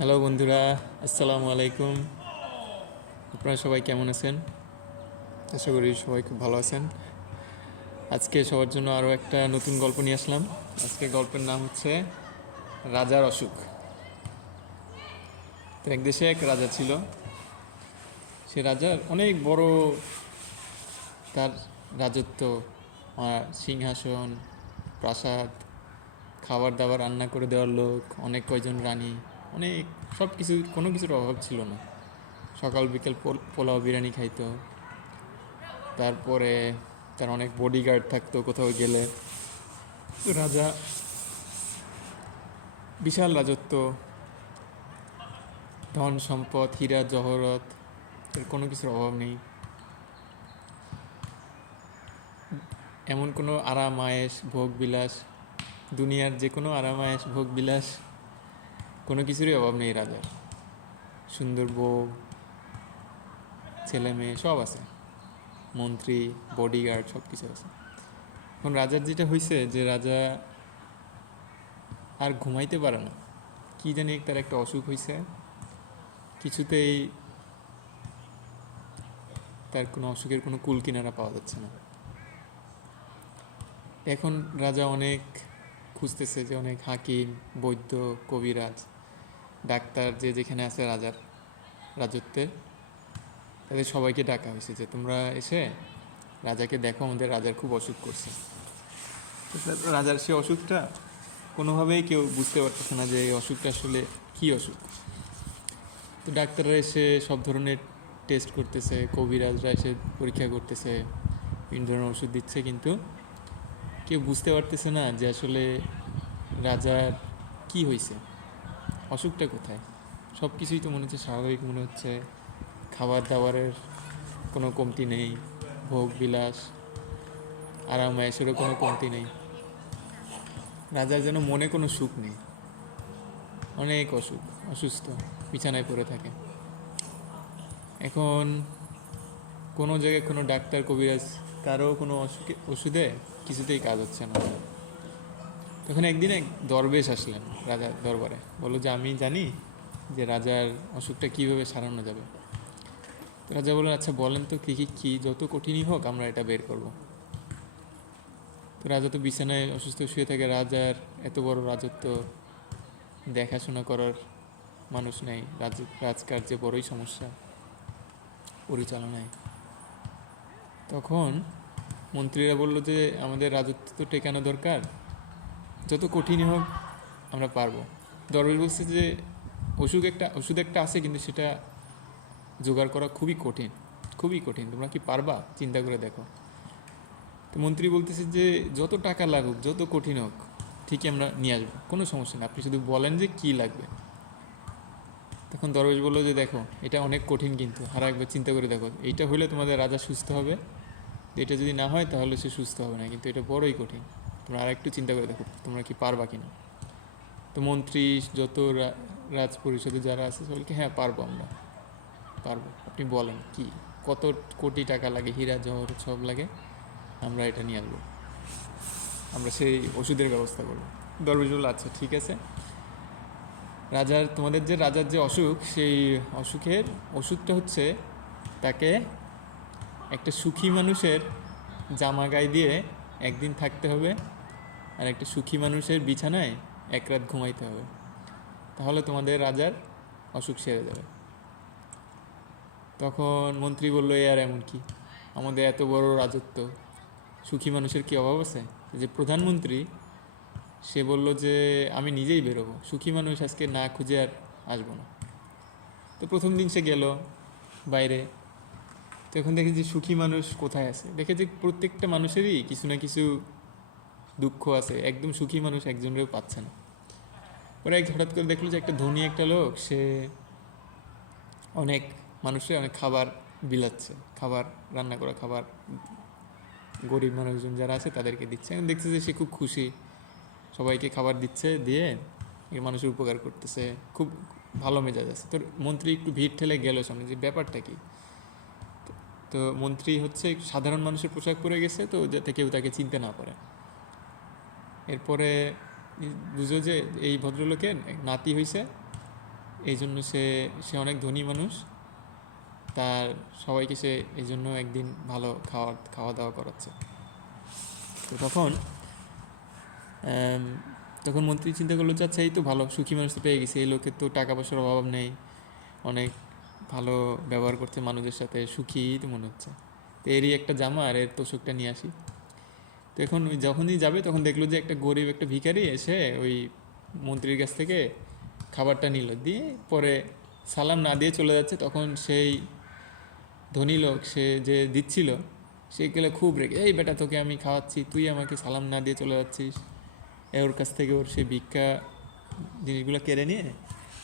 Hello বন্ধুরা, আসসালামু আলাইকুম। আপনারা সবাই কেমন আছেন? আশা করি সবাই খুব ভালো আছেন। আজকে সবার জন্য আরও একটা নতুন গল্প নিয়ে আসলাম। আজকে গল্পের নাম হচ্ছে রাজার অসুখ। তো এক দেশে এক রাজা ছিল। সে রাজার অনেক বড় তার রাজত্ব, সিংহাসন, প্রাসাদ, খাবার দাবার রান্না করে দেওয়ার লোক, অনেক কয়জন রানী, অনেক সব কিছু, কোনো কিছুর অভাব ছিল না। সকাল বিকেল পোলাও বিরিয়ানি খাইতো। তারপরে তার অনেক বডিগার্ড থাকতো কোথাও গেলে। তো রাজা, বিশাল রাজত্ব, ধন সম্পদ, হীরা জহরত, এর কোনো কিছুর অভাব নেই। এমন কোনো আরাম আয়েশ ভোগ বিলাস, দুনিয়ার যে কোনো আরাম আয়েশ ভোগ বিলাস কোনো কিছুরই অভাব নেই রাজার। সুন্দর বউ, ছেলে মেয়ে সব আছে, মন্ত্রী, বডিগার্ড সব কিছু আছে। এখন রাজার যেটা হয়েছে যে রাজা আর ঘুমাইতে পারে না। কি জানি তার একটা অসুখ হয়েছে, কিছুতেই তার কোনো অসুখের কোনো কুল কিনারা পাওয়া যাচ্ছে না। এখন রাজা অনেক খুঁজতেছে, যে অনেক হাকিম, বৈদ্য, কবিরাজ, ডাক্তার যে যেখানে আছে রাজার রাজত্বে, তাদের সবাইকে ডাকা হয়েছে যে তোমরা এসে রাজাকে দেখো, আমাদের রাজার খুব অসুখ করছে। রাজার সে অসুখটা কোনোভাবেই কেউ বুঝতে পারতেছে না যে এই অসুখটা আসলে কী অসুখ। তো ডাক্তাররা এসে সব ধরনের টেস্ট করতেছে, কবিরাজরা এসে পরীক্ষা করতেছে, বিভিন্ন ধরনের ওষুধ দিচ্ছে, কিন্তু কেউ বুঝতে পারতেছে না যে আসলে রাজার কি হয়েছে, অসুখটা কোথায়। সব কিছুই তো মনে হচ্ছে স্বাভাবিক মনে হচ্ছে, খাবার দাবারের কোনো কমতি নেই, ভোগ বিলাস, আরাম আয়েশেরও কোনো কমতি নেই। রাজার যেন মনে কোনো সুখ নেই, অনেক অসুখ, অসুস্থ, বিছানায় পড়ে থাকে। এখন কোনো জায়গায় কোনো ডাক্তার কবিরাজ কারো কোনো ওষুধে কিছুতেই কাজ হচ্ছে না। তখন একদিন এক দরবেশ আসলেন রাজার দরবারে, বললো যে আমি জানি যে রাজার অসুখটা কীভাবে সারানো যাবে। তো রাজা বললেন, আচ্ছা বলেন তো কী কী কী, যত কঠিনই হোক আমরা এটা বের করব। তো রাজা তো বিছানায় অসুস্থ শুয়ে থাকে, রাজার এত বড় রাজত্ব, দেখাশোনা করার মানুষ নেই, রাজকার্যে বড়ই সমস্যা পরিচালনায়। তখন মন্ত্রীরা বলল যে আমাদের রাজত্ব তো টেকানো দরকার, যত কঠিনই হোক আমরা পারবো। দরবেশ বলছে যে ওষুধ একটা আছে, কিন্তু সেটা জোগাড় করা খুবই কঠিন, খুবই কঠিন, তোমরা কি পারবা, চিন্তা করে দেখো। তো মন্ত্রী বলতেছে যে যত টাকা লাগুক, যত কঠিন হোক, ঠিকই আমরা নিয়ে আসবো, কোনো সমস্যা নেই, আপনি শুধু বলেন যে কী লাগবে। তখন দরবেশ বললো যে দেখো এটা অনেক কঠিন, কিন্তু আর একবার চিন্তা করে দেখো, এইটা হলে তোমাদের রাজা সুস্থ হবে, এটা যদি না হয় তাহলে সে সুস্থ হবে না, কিন্তু এটা বড়ই কঠিন, তোমরা আর একটু চিন্তা করে দেখো তোমরা কি পারবা কিনা। তো মন্ত্রী, যত রাজ পরিষদে যারা আছে সবাইকে, হ্যাঁ পারবো, আমরা পারবো, আপনি বলেন কি, কত কোটি টাকা লাগে, হীরা জহর সব লাগে, আমরা এটা নিয়ে আসবো, আমরা সেই ওষুধের ব্যবস্থা করবো। দরবেশ বলল আচ্ছা ঠিক আছে, রাজার যে অসুখ, সেই অসুখের ওষুধটা হচ্ছে তাকে একটা সুখী মানুষের জামা গায়ে দিয়ে একদিন থাকতে হবে, আর একটা সুখী মানুষের বিছানায় এক রাত ঘুমাইতে হবে, তাহলে তোমাদের রাজার অসুখ সেরে যাবে। তখন মন্ত্রী বললো এ আর এমন কি, আমাদের এত বড় রাজত্ব, সুখী মানুষের কি অভাব আছে। যে প্রধানমন্ত্রী, সে বলল যে আমি নিজেই বেরোবো, সুখী মানুষ আজকে না খুঁজে আর আসবো না। তো প্রথম দিন সে গেল বাইরে, তো এখন দেখে যে সুখী মানুষ কোথায় আছে, দেখে যে প্রত্যেকটা মানুষেরই কিছু না কিছু দুঃখ আছে, একদম সুখী মানুষ একজনেরও পাচ্ছে না। পরে হঠাৎ করে দেখলো যে একটা ধনী একটা লোক, সে অনেক মানুষের অনেক খাবার বিলাচ্ছে, খাবার, রান্না করা খাবার গরিব মানুষজন যারা আছে তাদেরকে দিচ্ছে। এখন দেখছে যে সে খুব খুশি, সবাইকে খাবার দিচ্ছে, দিয়ে মানুষের উপকার করতেছে, খুব ভালো মেজাজ আছে। তো মন্ত্রী একটু ভিড় ঠেলে গেল সামনে, যে ব্যাপারটা কি। তো মন্ত্রী হচ্ছে সাধারণ মানুষের পোশাক পরে গেছে, তো যাতে কেউ তাকে চিনতে না পারে। এরপরে বুঝো যে এই ভদ্রলোকের নাতি হয়েছে, এই জন্য সে সে অনেক ধনী মানুষ, তার সবাইকে সে এই জন্য একদিন ভালো খাওয়া দাওয়া করাচ্ছে। তো আম, তখন মন্ত্রী চিন্তা করলো যে আচ্ছা এই তো ভালো, সুখী মানুষ তো পেয়ে গেছে, এই লোকের তো টাকা পয়সার অভাব নেই, অনেক ভালো ব্যবহার করছে মানুষের সাথে, সুখী তো মনে হচ্ছে। তো এরই একটা জামা আর এর তোষকটা নিয়ে আসি। তো এখন ওই যখনই যাবে তখন দেখলো যে একটা গরিব একটা ভিখারি এসে ওই মন্ত্রীর কাছ থেকে খাবারটা নিল, দিয়ে পরে সালাম না দিয়ে চলে যাচ্ছে। তখন সেই ধনী লোক সে যে দিচ্ছিল সে গেলে খুব রেগে, এই বেটা তোকে আমি খাওয়াচ্ছি, তুই আমাকে সালাম না দিয়ে চলে যাচ্ছিস। ওর কাছ থেকে ওর সেই ভিক্ষা জিনিসগুলো কেড়ে নিয়ে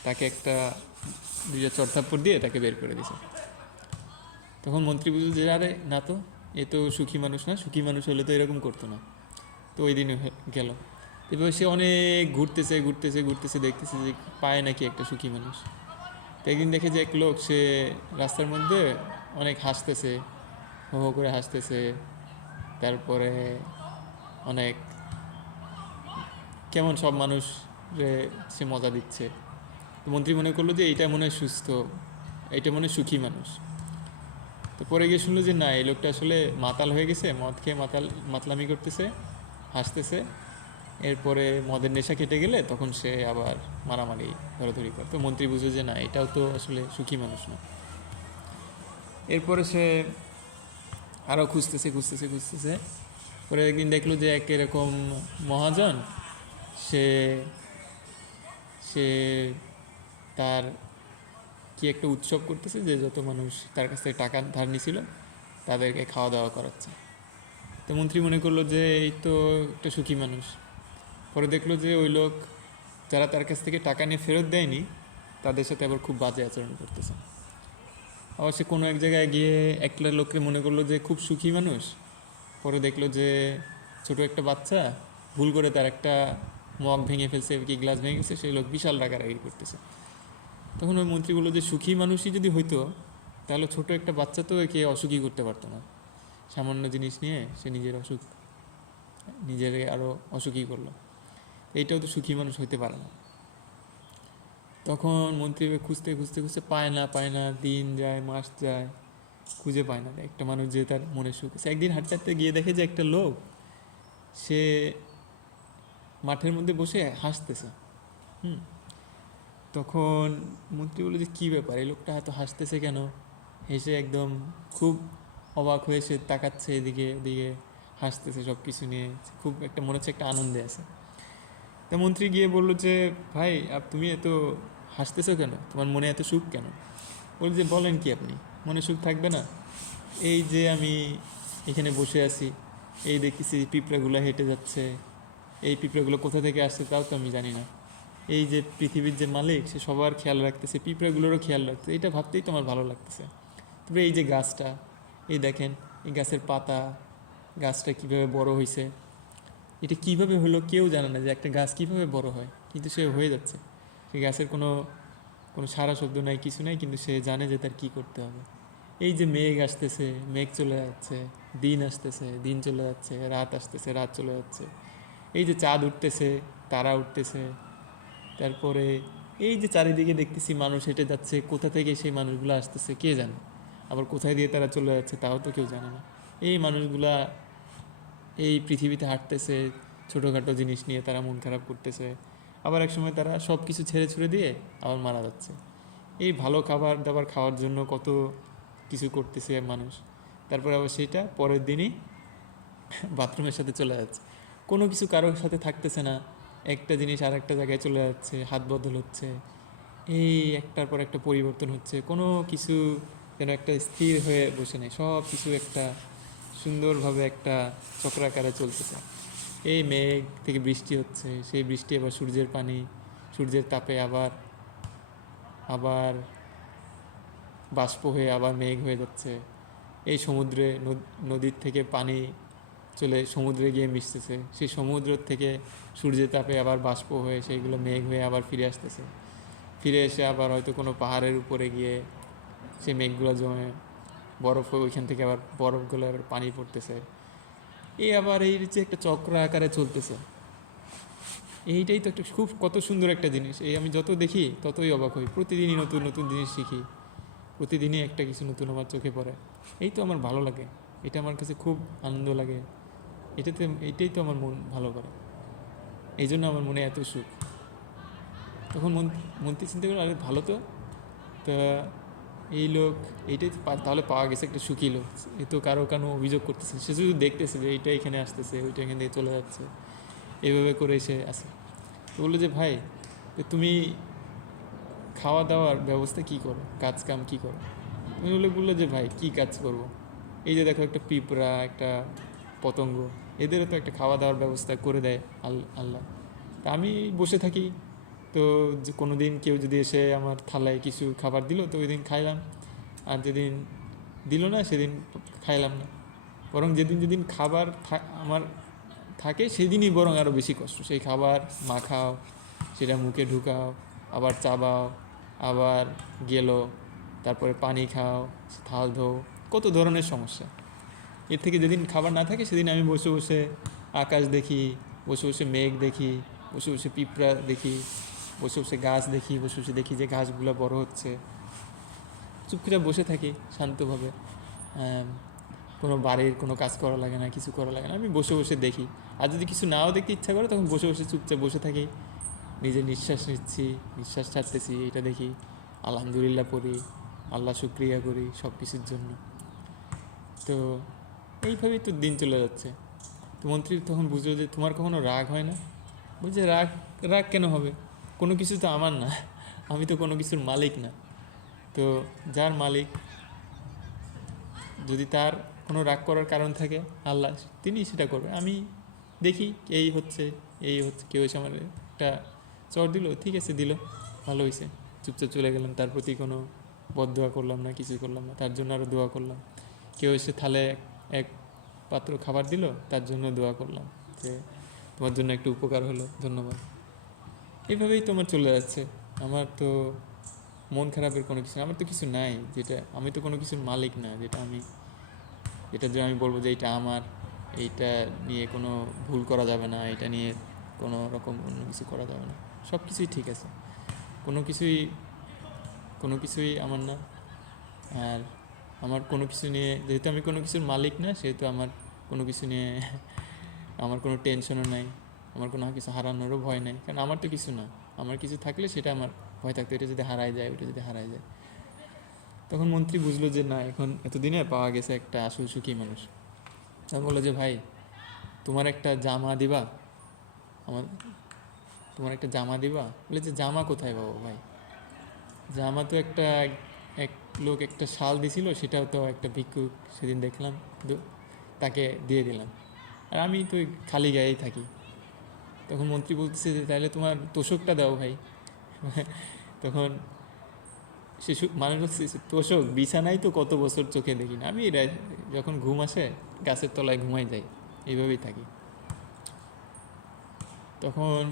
তাকে একটা দুইটা চড়থাপ্পড় দিয়ে তাকে বের করে দিছে। তখন মন্ত্রী বুঝল যে আরে না তো, এ তো সুখী মানুষ না, সুখী মানুষ হলে তো এরকম করতো না। তো ওই দিনে গেল। এবার সে অনেক ঘুরতেছে ঘুরতেছে ঘুরতেছে, দেখতেছে যে পায় নাকি একটা সুখী মানুষ। তো একদিন দেখে যে এক লোক সে রাস্তার মধ্যে অনেক হাসতেছে, হো হো করে হাসতেছে, তারপরে অনেক কেমন সব মানুষ সে মজা দিচ্ছে। তো মন্ত্রী মনে করলো যে এইটা মনে হয় সুস্থ, এইটা মনে হয় সুখী মানুষ। তো পরে গিয়ে শুনলো যে না, এই লোকটা আসলে মাতাল হয়ে গেছে, মদ খেয়ে মাতলামি করতেছে, হাসতেছে। এরপরে মদের নেশা কেটে গেলে তখন সে আবার মারামারি ধরাধরি করে। তো মন্ত্রী বুঝে যে না, এটাও তো আসলে সুখী মানুষ না। এরপরে সে আরও খুঁজতেছে খুঁজতেছে খুঁজতেছে, পরে একদিন দেখলো যে এক এরকম মহাজন, সে সে তার কি একটা উৎসব করতেছে, যে যত মানুষ তার কাছ থেকে টাকা ধার নিছিল তাদেরকে খাওয়া দাওয়া করাচ্ছে। তো মন্ত্রী মনে করলো যে এই তো একটা সুখী মানুষ। পরে দেখলো যে ওই লোক যারা তার কাছ থেকে টাকা নিয়ে ফেরত দেয়নি তাদের সাথে আবার খুব বাজে আচরণ করতেছে। আবার সে কোনো এক জায়গায় গিয়ে একটা লোককে মনে করলো যে খুব সুখী মানুষ। পরে দেখলো যে ছোট একটা বাচ্চা ভুল করে তার একটা মগ ভেঙে ফেলছে, কি গ্লাস ভেঙে গেছে, সেই লোক বিশাল রাগারাগি করতেছে। তখন ওই মন্ত্রী বললো যে সুখী মানুষই যদি হইতো তাহলে ছোট একটা বাচ্চা তো একে অসুখী করতে পারতো না, সামান্য জিনিস নিয়ে সে নিজের আরও অসুখী করলো। এইটাও তো সুখী মানুষ হইতে পারে না। তখন মন্ত্রী খুঁজতে খুঁজতে খুঁজতে পায় না, দিন যায় মাস যায়, খুঁজে পায় না একটা মানুষ যে তার মনে সুখ আছে। একদিন হাঁটতে হাঁটতে গিয়ে দেখে যে একটা লোক সে মাঠের মধ্যে বসে হাসতেছে। হুম তখন মন্ত্রী বলে যে কী ব্যাপার, এই লোকটা এত হাসতেছে কেন? হেসে একদম খুব অবাক হয়ে সে তাকাচ্ছে এদিকে ওদিকে, হাসতেছে, সব কিছু নিয়ে খুব একটা মনে হচ্ছে একটা আনন্দে আছে। তা মন্ত্রী গিয়ে বললো যে ভাই তুমি এত হাসতেছো কেন, তোমার মনে এত সুখ কেন? বল যে বলেন কি আপনি, মনে সুখ থাকবে না? এই যে আমি এখানে বসে আছি, এই দেখতেছি পিঁপড়াগুলো হেঁটে যাচ্ছে, এই পিঁপড়াগুলো কোথা থেকে আসছে তাও তো আমি জানি না। এই যে পৃথিবীর যে মালিক সে সবার খেয়াল রাখতেছে, পিঁপড়াগুলোরও খেয়াল রাখতেছে, এটা ভাবতেই তো আমার ভালো লাগতেছে। তবে এই যে গাছটা, এই দেখেন এই গাছের পাতা, গাছটা কিভাবে বড় হয়েছে, এটা কিভাবে হলো কেউ জানে না যে একটা গাছ কিভাবে বড় হয়, কিন্তু সে হয়ে যাচ্ছে। সেই গাছের কোনো কোনো সারা শব্দ নাই, কিছু নাই, কিন্তু সে জানে যে তার কী করতে হবে। এই যে মেঘ আসতেছে, মেঘ চলে যাচ্ছে, দিন আসতেছে, দিন চলে যাচ্ছে, রাত আসতেছে, রাত চলে যাচ্ছে। এই যে চাঁদ উঠতেছে, তারা উঠতেছে, তারপরে এই যে চারিদিকে দেখতেছি মানুষ হেঁটে যাচ্ছে, কোথা থেকে সেই মানুষগুলো আসতেছে কে জানে, আবার কোথায় দিয়ে তারা চলে যাচ্ছে তাও তো কেউ জানে না। এই মানুষগুলা এই পৃথিবীতে হাঁটতেছে, ছোটোখাটো জিনিস নিয়ে তারা মন খারাপ করতেছে, আবার এক সময় তারা সব কিছু ছেড়ে ছুড়ে দিয়ে আবার মারা যাচ্ছে। এই ভালো খাবার দাবার খাওয়ার জন্য কত কিছু করতেছে মানুষ, তারপর আবার সেটা পরের দিনই বাথরুমের সাথে চলে যাচ্ছে। কোনো কিছু কারোর সাথে থাকতেছে না, একটা জিনিস আর একটা জায়গায় চলে যাচ্ছে, হাত বদল হচ্ছে, এই একটার পর একটা পরিবর্তন হচ্ছে, কোনো কিছু যেন একটা স্থির হয়ে বসে নেই, সব কিছু একটা সুন্দরভাবে একটা চক্রাকারে চলতেছে। এই মেঘ থেকে বৃষ্টি হচ্ছে, সেই বৃষ্টি আবার সূর্যের পানি, সূর্যের তাপে আবার আবার বাষ্প হয়ে আবার মেঘ হয়ে যাচ্ছে। এই সমুদ্রে নদীর থেকে পানি চলে সমুদ্রে গিয়ে মিশতেছে, সেই সমুদ্র থেকে সূর্যের তাপে আবার বাষ্প হয়ে সেইগুলো মেঘ হয়ে আবার ফিরে আসতেছে, ফিরে এসে আবার হয়তো কোনো পাহাড়ের উপরে গিয়ে সেই মেঘগুলো জমে বরফ হয়ে ওইখান থেকে আবার বরফগুলো আবার পানি পড়তেছে। এই আবার এই যে একটা চক্র আকারে চলতেছে। এইটাই তো একটা খুব কত সুন্দর একটা জিনিস। এই আমি যত দেখি ততই অবাক হই, প্রতিদিনই নতুন নতুন জিনিস শিখি, প্রতিদিনই একটা কিছু নতুন আমার চোখে পড়ে। এই তো আমার ভালো লাগে, এটা আমার কাছে খুব আনন্দ লাগে, এইটাই তো আমার মন ভালো করে, এই জন্য আমার মনে এত সুখ। তখন মন্ত্রী চিন্তা করলো, আরে ভালো তো, তা এই লোক এইটাই তো তাহলে পাওয়া গেছে একটা সুখী লোক, এ তো কারো কারো অভিযোগ করতেছে, সে শুধু দেখতেছে যে এইটা এখানে আসতেছে, ওইটা এখান থেকে চলে যাচ্ছে, এইভাবে করে সে আসে। তো বললো যে ভাই, তুমি খাওয়া দাওয়ার ব্যবস্থা কি করো, কাজ কাম কি করো? তুমি বললো যে ভাই কি কাজ করব, এই যে দেখো একটা পিঁপড়া, একটা পতঙ্গ, এদেরও তো একটা খাওয়া দাওয়ার ব্যবস্থা করে দেয় আল্লাহ। তা আমি বসে থাকি, তো যে কোনো দিন কেউ যদি এসে আমার থালায় কিছু খাবার দিল তো ওই দিন খাইলাম, আর যেদিন দিল না সেদিন খাইলাম না। বরং যেদিন যেদিন খাবার আমার থাকে সেদিনই বরং আরও বেশি কষ্ট, সেই খাবার মাখাও, সেটা মুখে ঢুকাও, আবার চাবাও, আবার গেলো, তারপরে পানি খাও, থাল ধো, কত ধরনের সমস্যা। এর থেকে যেদিন খাবার না থাকে সেদিন আমি বসে বসে আকাশ দেখি, বসে বসে মেঘ দেখি, বসে বসে পিঁপড়া দেখি, বসে বসে গাছ দেখি, বসে বসে দেখি যে গাছগুলো বড় হচ্ছে, চুপচাপ বসে থাকি শান্তভাবে। কোনো বাড়ির কোনো কাজ করা লাগে না, কিছু করা লাগে না, আমি বসে বসে দেখি। আর যদি কিছু নাও দেখতে ইচ্ছা করে তখন বসে বসে চুপচাপ বসে থাকি, নিজের নিঃশ্বাস নিচ্ছি, নিঃশ্বাস ছাড়তেছি, এটা দেখি, আলহামদুলিল্লাহ পড়ি, আল্লাহ শুক্রিয়া করি সব কিছুর জন্য। তো এইভাবেই তো দিন চলে যাচ্ছে। তো মন্ত্রী তখন বুঝলো যে তোমার কখনো রাগ হয় না? বলছে রাগ, রাগ কেন হবে, কোনো কিছু তো আমার না, আমি তো কোনো কিছুর মালিক না। তো যার মালিক, যদি তার কোনো রাগ করার কারণ থাকে আল্লাহ, তিনি সেটা করবে। আমি দেখি এই হচ্ছে, এই হচ্ছে, কেউ এসে আমার একটা চর দিল, ঠিক আছে দিল, ভালো হয়েছে, চুপচাপ চলে গেলাম, তার প্রতি কোনো বদদোয়া করলাম না, কিছুই করলাম না, তার জন্য আরও দোয়া করলাম। কেউ এসে থালে এক পাত্র খাবার দিল, তার জন্য দোয়া করলাম যে তোমার জন্য একটু উপকার হলো, ধন্যবাদ। এইভাবেই তোমার চলে যাচ্ছে। আমার তো মন খারাপের কোনো কিছু, আমার তো কিছু নাই, যেটা আমি তো কোনো কিছুর মালিক না, যেটা যে আমি বলবো যে এইটা আমার, এইটা নিয়ে কোনো ভুল করা যাবে না, এটা নিয়ে কোনো রকম অন্য কিছু করা যাবে না, সব কিছুই ঠিক আছে, কোনো কিছুই আমার না। আর আমার কোনো কিছু নিয়ে, যেহেতু আমি কোনো কিছুর মালিক না, সেহেতু আমার কোনো কিছু নিয়ে আমার কোনো টেনশনও নাই, আমার কোনো কিছু হারানোরও ভয় নাই, কারণ আমার তো কিছু না। আমার কিছু থাকলে সেটা আমার ভয় থাকতো, এটা যদি হারায় যায়, ওটা যদি হারায় যায়। তখন মন্ত্রী বুঝলো যে না, এখন এতদিনে পাওয়া গেছে একটা আসল সুখী মানুষ। তখন বললো যে ভাই, তোমার একটা জামা দিবা, আমার তোমার একটা জামা দিবা। বলে যে জামা কোথায় পাবো ভাই, জামা তো একটা এক লোক একটা শাল দিছিল, সেটাও তো একটা ভিক্ষুক সেদিন দেখলাম, তাকে দিয়ে দিলাম, আর আমি তো খালি গায়েই থাকি। তখন মন্ত্রী বলতেছে যে তাহলে তোমার তোষকটা দাও ভাই। তখন শিশু মানুষ হচ্ছে তোষক, বিছানায় তো কত বছর চোখে দেখি না আমি, যখন ঘুম আসে গাছের তলায় ঘুমাই যাই, এইভাবেই থাকি। তখন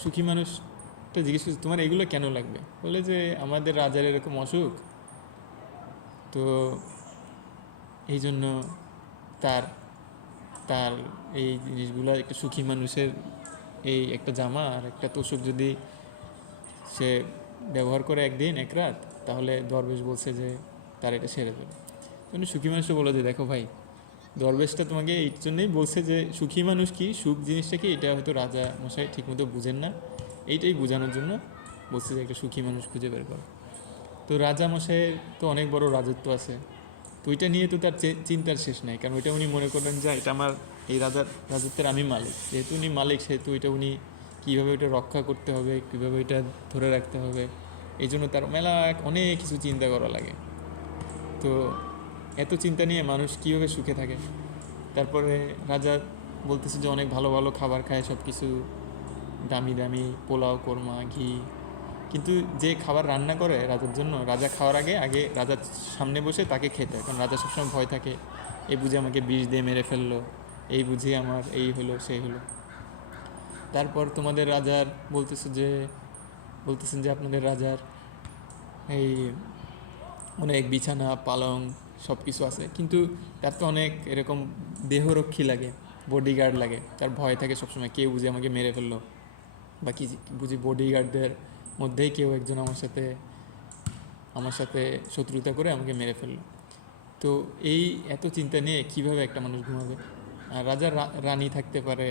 সুখী মানুষটা জিজ্ঞেস করছে তোমার এগুলো কেন লাগবে? বলে যে আমাদের রাজার এরকম অসুখ, তো এই জন্য তার তার এই জিনিসগুলো একটা সুখী মানুষের, এই একটা জামা আর একটা তোষক যদি সে ব্যবহার করে একদিন এক রাত, তাহলে দরবেশ বলছে যে তার এটা সেরে দেবে। তখন সুখী মানুষটা বলে যে দেখো ভাই, দরবেশটা তোমাকে এই জন্যই বলছে যে সুখী মানুষ কি, সুখ জিনিসটা কি, এটা হয়তো রাজা মশাই ঠিকমতো বুঝেন না, এইটাই বোঝানোর জন্য বলছে যে একটা সুখী মানুষ খুঁজে বের করো। তো রাজা মশাইয়ের তো অনেক বড় রাজত্ব আছে, তো ওইটা নিয়ে তো তার চিন্তার শেষ নাই, কারণ ওইটা উনি মনে করলেন যে এটা আমার, এই রাজত্বের আমি মালিক, যেহেতু উনি মালিক সেহেতু ওইটা উনি কীভাবে ওইটা রক্ষা করতে হবে, কীভাবে ওইটা ধরে রাখতে হবে, এই জন্য তার মেলা অনেক কিছু চিন্তা করা লাগে। তো এত চিন্তা নিয়ে মানুষ কীভাবে সুখে থাকে? তারপরে রাজা বলতেছে যে অনেক ভালো ভালো খাবার খায়, সব কিছু দামি দামি পোলাও, কোরমা, ঘি, কিন্তু যে খাবার রান্না করে রাজার জন্য, রাজা খাওয়ার আগে আগে রাজার সামনে বসে তাকে খেতে হয়, কারণ রাজা সবসময় ভয় থাকে, এই বুঝে আমাকে বিষ দিয়ে মেরে ফেললো, এই বুঝে আমার এই হলো সেই হলো। তারপর তোমাদের রাজার বলতেছেন যে আপনাদের রাজার এই অনেক বিছানা পালং সব কিছু আছে, কিন্তু তার তো অনেক এরকম দেহরক্ষী লাগে, বডিগার্ড লাগে, তার ভয় থাকে সবসময় কেউ বুঝি আমাকে মেরে ফেললো, বা কি বুঝি বডিগার্ডদের মধ্যেই কেউ একজন আমার সাথে শত্রুতা করে আমাকে মেরে ফেললো। তো এই এত চিন্তা নিয়ে কিভাবে একটা মানুষ ঘুমাবে? আর রাজার রানী থাকতে পারে,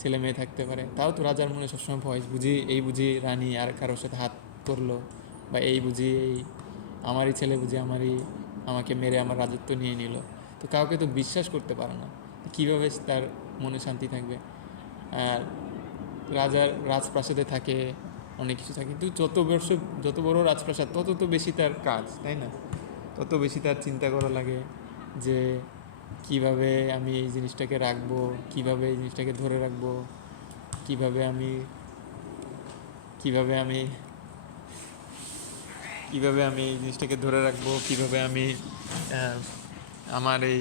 ছেলে মেয়ে থাকতে পারে, তাও তো রাজার মনে সবসময় ভয়, বুঝি রানী আর কারোর সাথে হাত করলো, বা এই বুঝি এই আমারই ছেলে বুঝি আমাকে মেরে আমার রাজত্ব নিয়ে নিল। তো কাউকে তো বিশ্বাস করতে পারে না, কীভাবে তার মনে শান্তি থাকবে? আর রাজার রাজপ্রাসাদে থাকে, অনেক কিছু থাকে, কিন্তু যত বড় রাজপ্রাসাদ তত তো বেশি তার কাজ, তাই না? তত বেশি তার চিন্তা করা লাগে যে কিভাবে আমি এই জিনিসটাকে রাখবো, কিভাবে এই জিনিসটাকে ধরে রাখবো, কিভাবে আমি কিভাবে আমি কিভাবে আমি এই জিনিসটাকে ধরে রাখবো, কিভাবে আমি আমার এই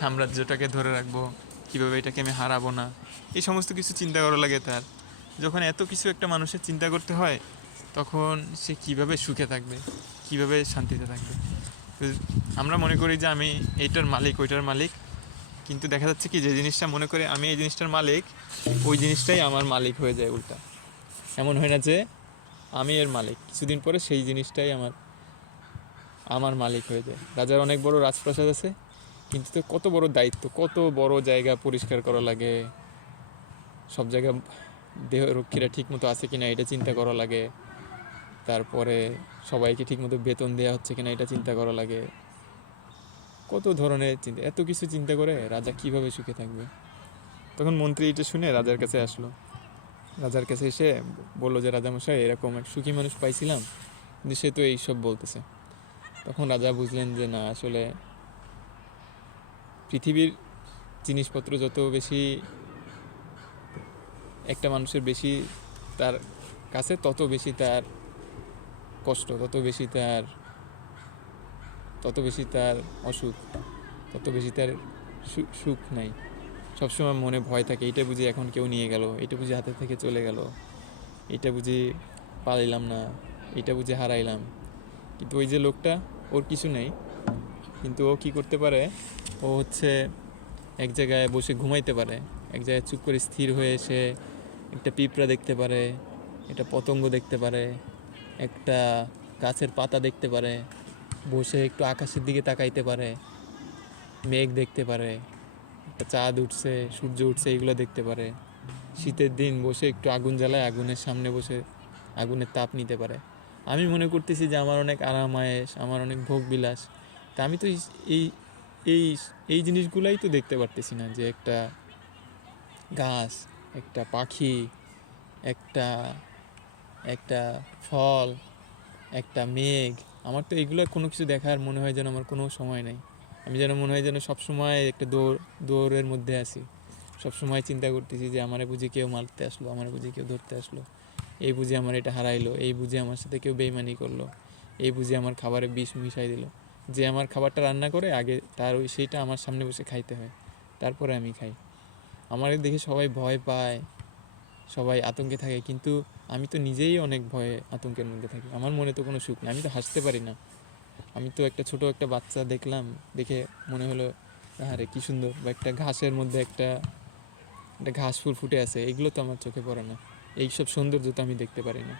সাম্রাজ্যটাকে ধরে রাখবো, কিভাবে এটাকে আমি হারাবো না, এই সমস্ত কিছু চিন্তা করা লাগে তার। যখন এত কিছু একটা মানুষের চিন্তা করতে হয়, তখন সে কিভাবে সুখে থাকবে, কিভাবে শান্তিতে থাকবে? তো আমরা মনে করি যে আমি এইটার মালিক, ওইটার মালিক, কিন্তু দেখা যাচ্ছে কি যে জিনিসটা মনে করে আমি এই জিনিসটার মালিক, ওই জিনিসটাই আমার মালিক হয়ে যায় উল্টা। এমন হয় না যে আমি এর মালিক, কিছুদিন পরে সেই জিনিসটাই আমার মালিক হয়ে যায়। রাজার অনেক বড় রাজপ্রাসাদ আছে, কিন্তু তো কত বড় দায়িত্ব, কত বড় জায়গা পরিষ্কার করা লাগে, সব জায়গা দেহরক্ষীরা ঠিকমতো আছে কিনা এটা চিন্তা করা লাগে, তারপরে সবাইকে ঠিকমতো বেতন দেওয়া হচ্ছে কিনা এটা চিন্তা করা লাগে, কত ধরনের চিন্তা, এত কিছু চিন্তা করে রাজা কিভাবে সুখে থাকবে? তখন মন্ত্রী এটা শুনে রাজার কাছে আসলো। রাজার কাছে এসে বললো যে রাজামশাই, এরকম এক সুখী মানুষ পাইছিলাম, কিন্তু সে তো এইসব বলতেছে। তখন রাজা বুঝলেন যে না, আসলে পৃথিবীর জিনিসপত্র যত বেশি একটা মানুষের বেশি তার কাছে, তত বেশি তার কষ্ট, তত বেশি তার অসুখ, তত বেশি তার সুখ নাই। সবসময় মনে ভয় থাকে, এটা বুঝি এখন কেউ নিয়ে গেল, এটা বুঝি হাতে থেকে চলে গেল, এটা বুঝি পালাইলাম না, এটা বুঝি হারাইলাম। কিন্তু ওই যে লোকটা, ওর কিছু নেই, কিন্তু ও কি করতে পারে? ও হচ্ছে এক জায়গায় বসে ঘুমাইতে পারে, এক জায়গায় চুপ করে স্থির হয়ে সে একটা পিঁপড়া দেখতে পারে, একটা পতঙ্গ দেখতে পারে, একটা গাছের পাতা দেখতে পারে, বসে একটু আকাশের দিকে তাকাইতে পারে, মেঘ দেখতে পারে, একটা চাঁদ উঠছে, সূর্য উঠছে, এগুলো দেখতে পারে। শীতের দিন বসে একটু আগুন জ্বালায়, আগুনের সামনে বসে আগুনের তাপ নিতে পারে। আমি মনে করতেছি যে আমার অনেক আরাম আয়েশ, আমার অনেক ভোগ বিলাস, তা আমি তো এই এই এই জিনিসগুলাই তো দেখতে পারতেছি না, যে একটা গাছ, একটা পাখি, একটা একটা ফল, একটা মেঘ, আমার তো এগুলো কোনো কিছু দেখার মনে হয় যেন আমার কোনো সময় নেই। আমি যেন মনে হয় যেন সবসময় একটা দৌড়ের মধ্যে আছি, সবসময় চিন্তা করতেছি যে আমারে বুঝি কেউ মারতে আসলো, আমারে বুঝি কেউ ধরতে আসলো, এই বুঝি আমার এটা হারাইলো, এই বুঝি আমার সাথে কেউ বেইমানি করলো, এই বুঝি আমার খাবারে বিষ মিশাই দিল। যে আমার খাবারটা রান্না করে আগে তার সেইটা আমার সামনে বসে খাইতে হয়, তারপরে আমি খাই। আমার দেখে সবাই ভয় পায়, সবাই আতঙ্কে থাকে, কিন্তু আমি তো নিজেই অনেক ভয়ে আতঙ্কের মধ্যে থাকি। আমার মনে তো কোনো সুখ নেই, আমি তো হাসতে পারি না। আমি তো একটা বাচ্চা দেখলাম, দেখে মনে হলো আরে কি সুন্দর, বা একটা ঘাসের মধ্যে একটা ঘাস ফুল ফুটে আছে, এগুলো তো আমার চোখে পড়ে না। এইসব সৌন্দর্য তো আমি দেখতে পারি না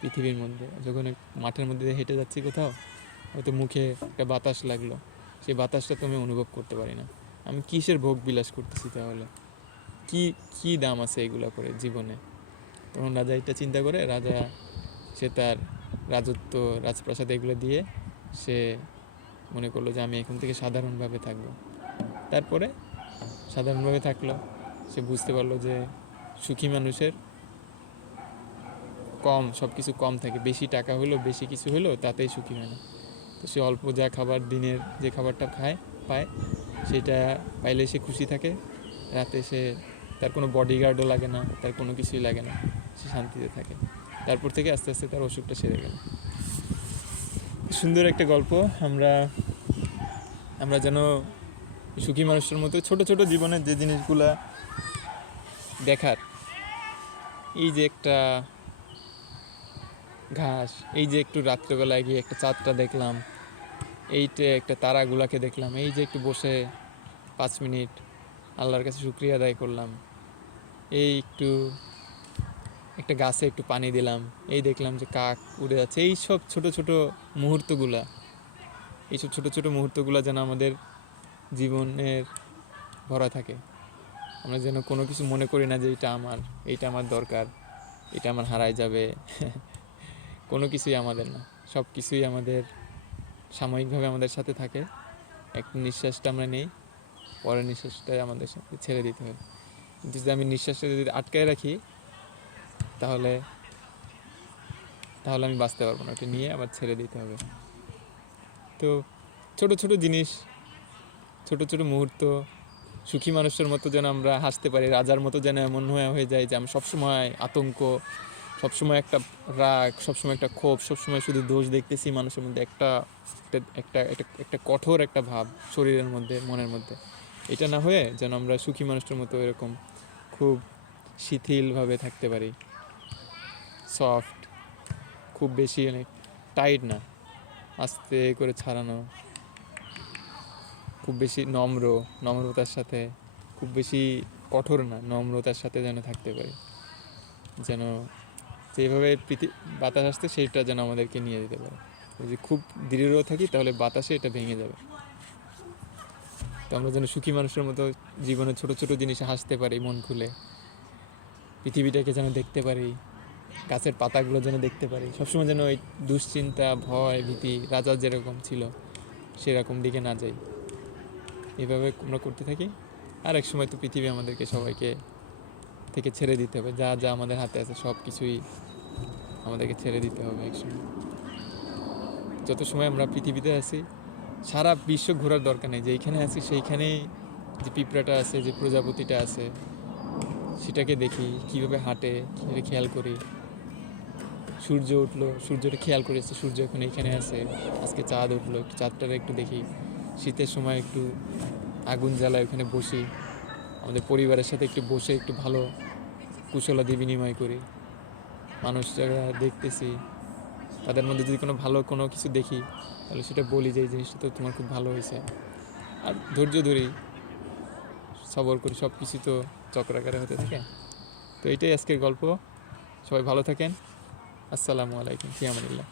পৃথিবীর মধ্যে। যখন মাঠের মধ্যে হেঁটে যাচ্ছি কোথাও, হয়তো মুখে একটা বাতাস লাগলো, সেই বাতাসটা তো আমি অনুভব করতে পারি না। আমি কিসের ভোগ বিলাস করতেছি তাহলে? কি কি দাম আছে এগুলো করে জীবনে? তখন রাজা এটা চিন্তা করে, সে তার রাজত্ব, রাজপ্রাসাদ এগুলো দিয়ে সে মনে করলো যে আমি এখন থেকে সাধারণভাবে থাকবো। তারপরে সাধারণভাবে থাকলো, সে বুঝতে পারলো যে সুখী মানুষের সব কিছু কম থাকে, বেশি টাকা হলো, বেশি কিছু হলো, তাতেই সুখী হয় না। তো সে অল্প যা খাবার, দিনের যে খাবারটা পায়, সেটা পাইলে সে খুশি থাকে। রাতে তার কোনো বডিগার্ডও লাগে না, তার কোনো কিছুই লাগে না, সে শান্তিতে থাকে। তারপর থেকে আস্তে আস্তে তার অসুখটা সেরে গেল। সুন্দর একটা গল্প। আমরা যেন সুখী মানুষটার মতো ছোট ছোট জীবনের যে জিনিসগুলা দেখার, এই যে একটা ঘাস, এই যে একটু রাত্রেবেলায় গিয়ে একটা চাঁদটা দেখলাম, এইটা একটা তারাগুলাকে দেখলাম, এই যে একটু বসে 5 মিনিট আল্লাহর কাছে শুকরিয়া আদায় করলাম, এই একটু একটা গাছে একটু পানি দিলাম, এই দেখলাম যে কাক উড়ে যাচ্ছে, এই সব ছোট ছোট মুহূর্তগুলা, এইসব ছোট ছোট মুহূর্তগুলা যেন আমাদের জীবনের ভরা থাকে। আমরা যেন কোনো কিছু মনে করি না যে এইটা আমার দরকার, এটা আমার হারায় যাবে। কোনো কিছুই আমাদের না, সব কিছুই আমাদের সাময়িকভাবে আমাদের সাথে থাকে। একটা নিঃশ্বাসটা আমরা নেই, পরের নিঃশ্বাসটাই আমাদের সাথে ছেড়ে দিতে হবে। কিন্তু যদি আমি নিঃশ্বাসটা যদি আটকায় রাখি, তাহলে তাহলে আমি বাঁচতে পারবো না, ওটা নিয়ে আবার ছেড়ে দিতে হবে। তো ছোট ছোট জিনিস, ছোট ছোট মুহূর্ত, সুখী মানুষের মতো যেন আমরা হাসতে পারি, রাজার মতো যেন এমন হয়ে যায় যে আমি সবসময় আতঙ্ক, সবসময় একটা রাগ, সবসময় একটা ক্ষোভ, সবসময় শুধু দোষ দেখতেছি মানুষের মধ্যে, একটা একটা একটা একটা কঠোর একটা ভাব শরীরের মধ্যে, মনের মধ্যে। এটা না হয়ে যেন আমরা সুখী মানুষটার মতো এরকম খুব শিথিলভাবে থাকতে পারি, সফট, খুব বেশি অনেক টাইট না, আস্তে করে ছাড়ানো, খুব বেশি নম্রতার সাথে, খুব বেশি কঠোর না, নম্রতার সাথে যেন থাকতে পারি, যেন যেভাবে বাতাস আসতে সেইটা যেন আমাদেরকে নিয়ে যেতে পারে। যদি খুব দৃঢ় থাকি তাহলে বাতাসে এটা ভেঙে যাবে। তো আমরা যেন সুখী মানুষের মতো জীবনে ছোট ছোট জিনিসে হাসতে পারি মন খুলে, পৃথিবীটাকে যেন দেখতে পারি, গাছের পাতাগুলো যেন দেখতে পারি, সবসময় যেন ওই দুশ্চিন্তা, ভয়, ভীতি রাজার যেরকম ছিল সেরকম দিকে না যাই। এইভাবে আমরা করতে থাকি, আর এক সময় তো পৃথিবী আমাদেরকে সবাইকে থেকে ছেড়ে দিতে হবে, যা যা আমাদের হাতে আছে সব কিছুই আমাদেরকে ছেড়ে দিতে হবে একসময়। যত সময় আমরা পৃথিবীতে আছি, সারা বিশ্ব ঘোরার দরকার নেই, যেইখানে আছি সেইখানেই যে পিঁপড়াটা আছে, যে প্রজাপতিটা আছে, সেটাকে দেখি কীভাবে হাঁটে, কীভাবে খেয়াল করি। সূর্য উঠলো, সূর্যটা খেয়াল করেছে, সূর্য এখন এইখানে আছে, আজকে চাঁদ উঠলো, একটু চাঁদটাকে একটু দেখি। শীতের সময় একটু আগুন জ্বালায়, ওখানে বসি, আমাদের পরিবারের সাথে একটু বসে একটু ভালো কুশলাদি বিনিময় করি। মানুষ যারা দেখতেছি তাদের মধ্যে যদি কোনো কিছু দেখি, তাহলে সেটা বলি যে এই জিনিসটা তো তোমার খুব ভালো হয়েছে, আর ধৈর্য ধরি, সবর করি, সব কিছু তো চক্রাকারে হতে থাকে। তো এইটাই আজকের গল্প। সবাই ভালো থাকেন। আসসালামু আলাইকুম, ফি আমানিল্লাহ।